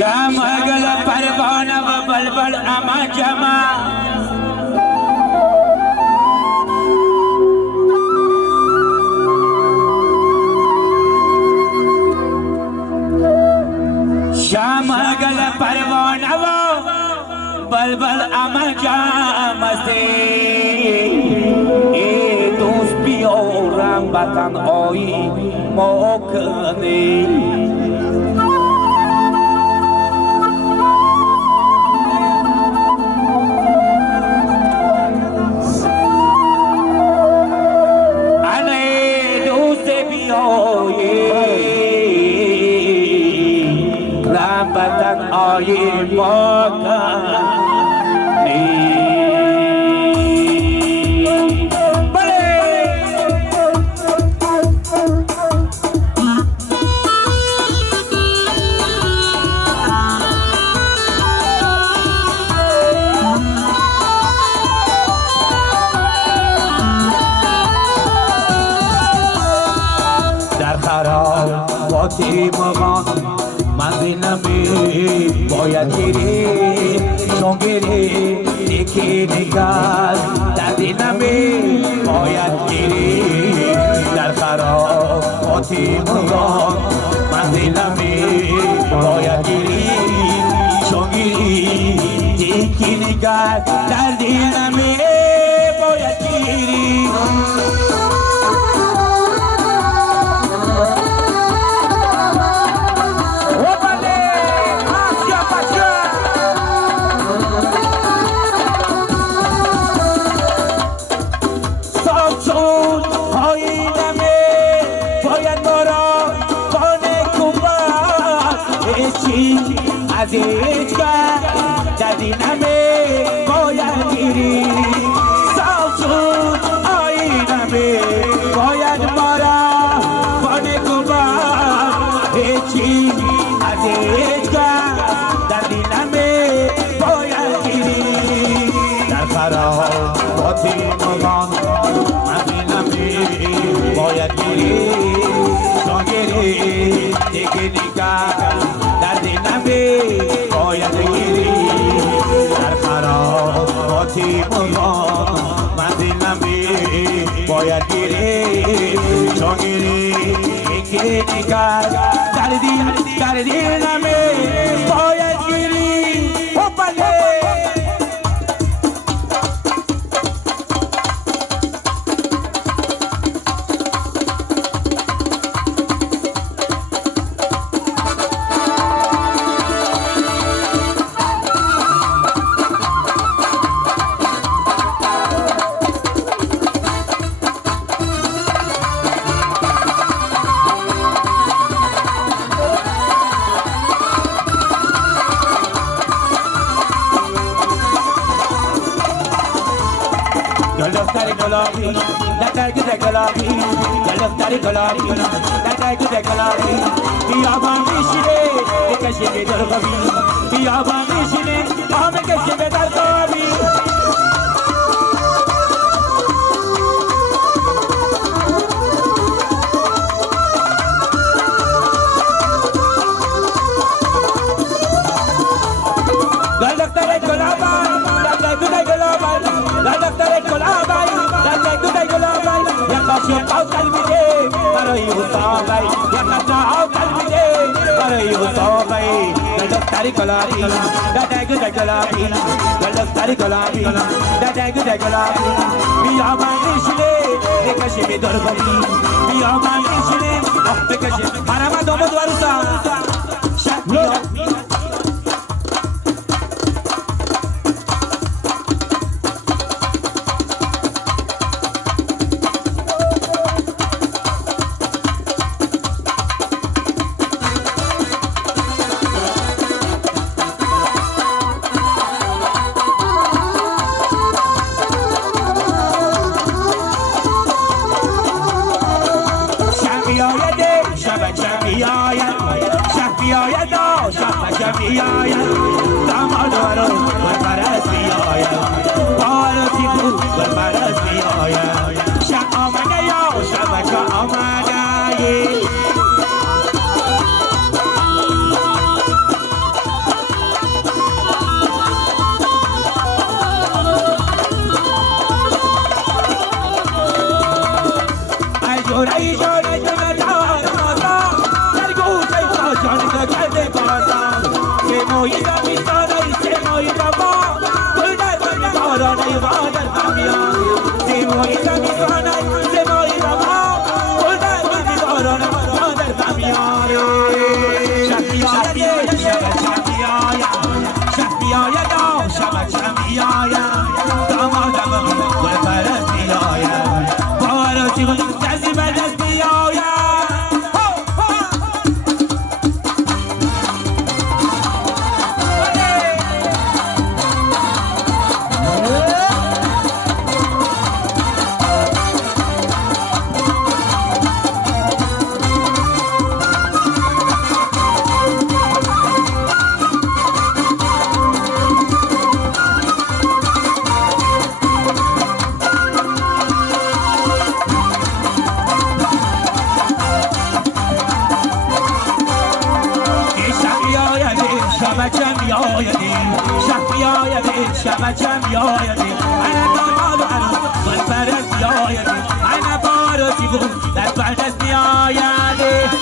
شمعگل پروانه و بلبل اما جمع شمعگل پروانه و بلبل اما جمع ای دوست بیارم بطن آیی مکنی Rambatan air در خراباتی مغان منزلمی باید گیری چون گیری یکی نگاه در دلمی باید گیری در خراباتی مغان منزلمی باید گیری چون گیری یکی نگاه در دلمی باید گیری از هیچ گاه در دینمه باید گیری صاف شد آینمه باید مارا با نگوبان هیچی از هیچ گاه در دینمه باید گیری در خراباتی مغان منزلمی باید گیری چون گیری دیگه نگاه باید گیری در خراباتی مغان منزلمی باید گیری چون گیری یکی نگاه در دلمی باید گیری دفتر گلابی دفتر گلابی دفتر گلابی دفتر گلابی بیابان میشینه بکشی به در خوابی بیابان میشینه آب بکشی به در خوابی دفتر گلابی دفتر گلابی دفتر گلابی دفتر گلابی یک قاشق آوتل میده برای حسابی یک قطعه آوتل میده برای حسابی دفتر گلابی دفتر گلابی دفتر گلابی دفتر گلابی بیا من میشینه بکشی به در خوابی بیا من میشینه بکشی حرم داماد وروسا داماد رو برپرست بیاید باروتی بود برپرست بیاید شب آمده یا شبکه آمده سمایی را میسانه سمایی را ما گل در بند بارانه ما در همیان سمایی را میسانه سمایی را ما گل در بند بارانه ما در همیان شفیاید شب میآید دامادم گل پرست میآید باراتی دستی بر دست میآید شب میآیدیم انا داماد و عروس گل پرست میآیدیم انا باراتی بود در پردست میآیدیم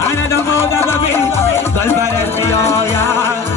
انا داماد ببی گل پرست میآید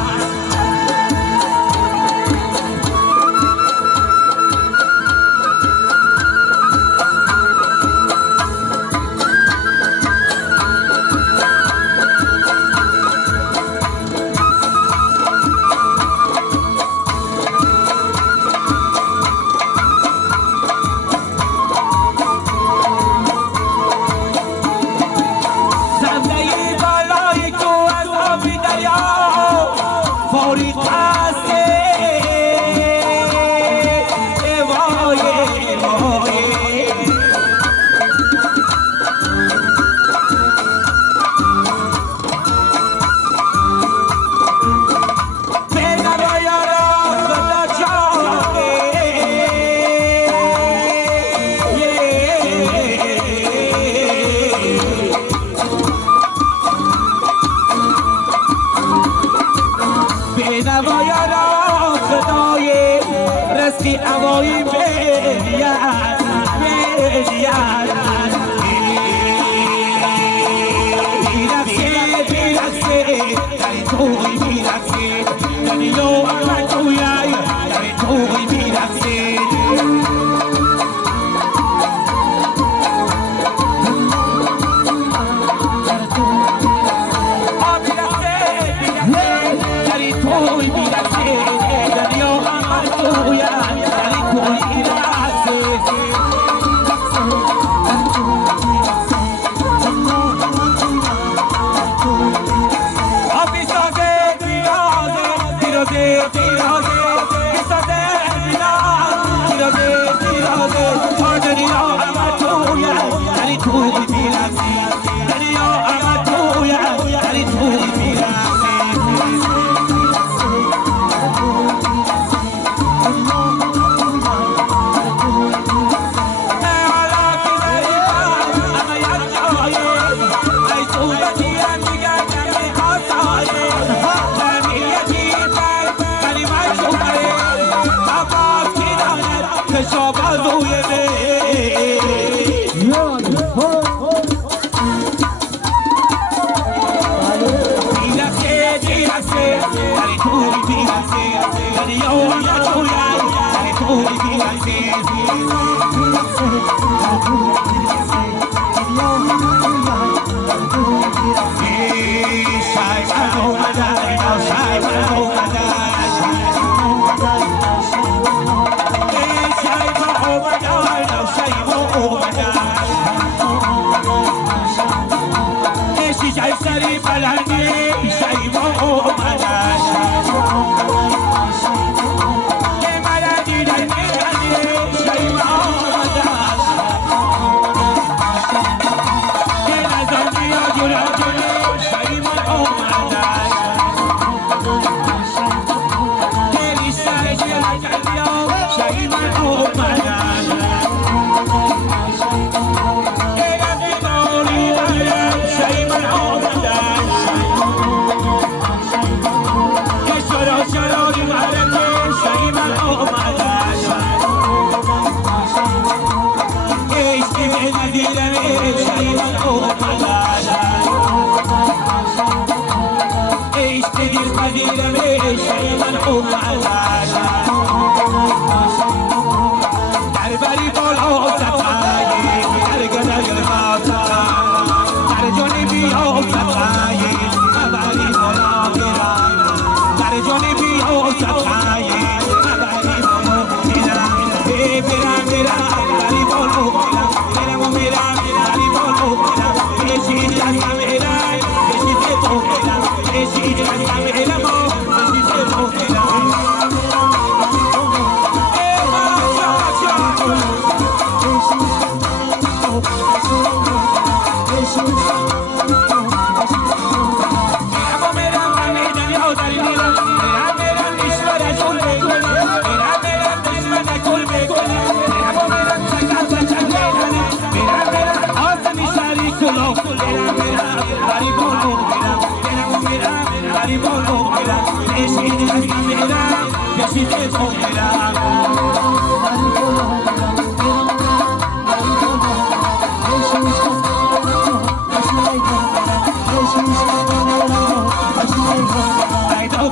اوایی بیاد بیرقصه در توی بیرقصه دنیا و توی در توی بیرقصه se Dari turi biga se Dari yo ya tuya Dari turi biga se Shai mano madai now shai mano madai Shai mano madai now shai mano madai Shai sari palani shai mano madai Maladi dai maladi shai mano madai Shai mano madai Shai mano madai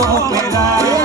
Oh,